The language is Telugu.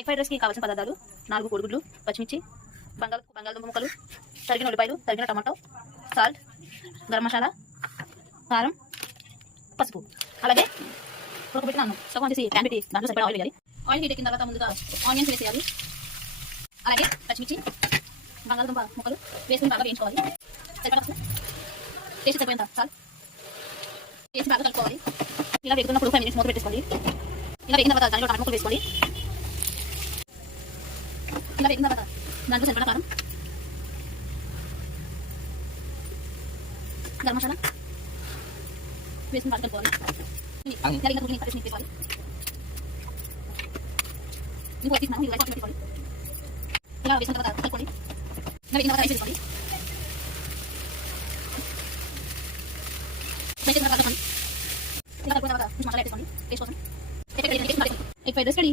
ఎగ్ ఫ్రైడ్ రైస్కి కావాల్సిన పదార్థాలు 4 కోడిగుడ్లు, పచ్చిమిర్చి, బంగాళదుంప ముక్కలు, తరిగిన ఉల్లిపాయలు, తరిగిన టమాటో, సాల్ట్, గరం మసాలా, కారం, పసుపు, అలాగే ఉడకబెట్టిన అన్నం. స్టవ్ ఆన్ చేసి ప్యాన్ పెట్టి దాంట్లో సరిపడా ఆయిల్ వేయాలి. ఆయిల్ హీట్ ఎక్కిన తర్వాత ముందుగా ఆనియన్స్ వేసేయాలి. అలాగే పచ్చిమిర్చి, బంగాళదుంప ముక్కలు వేసుకుని బాగా వేయించుకోవాలి. సరిపడా టేస్ట్ సరిపోయిందా సాల్ట్ వేసి బాగా కలుపుకోవాలి. ఇలా వేగుతున్నప్పుడు 5 మినిట్స్ మూత పెట్టేసుకోండి. ఇలా వేగిన తర్వాత దాంట్లో టమాటా ముక్కలు వేసుకోవాలి. ఇలా వేగిన తర్వాత దాంట్లో సరిపడా కారం, గరం మసాలా వేసుకుని బాగా కలుపుకోవాలి. ఇలా వేగిన గుడ్లు వేసుకోవాలి. ఇంకో తీసుకున్నాము ఇలా పెట్టుకోవాలి. ఇలా వేసిన తర్వాత కలుపుకోండి. ఇలా వేగిన తర్వాత రైస్ వేసుకోవాలి. వేసిన తర్వాత కలుపుకోండి. ఇలా కలుపుకున్న తర్వాత మసాలా వేసుకోండి. టేస్ట్ కోసం ఎగ్ ఫ్రైడ్ రైస్ రెడీ.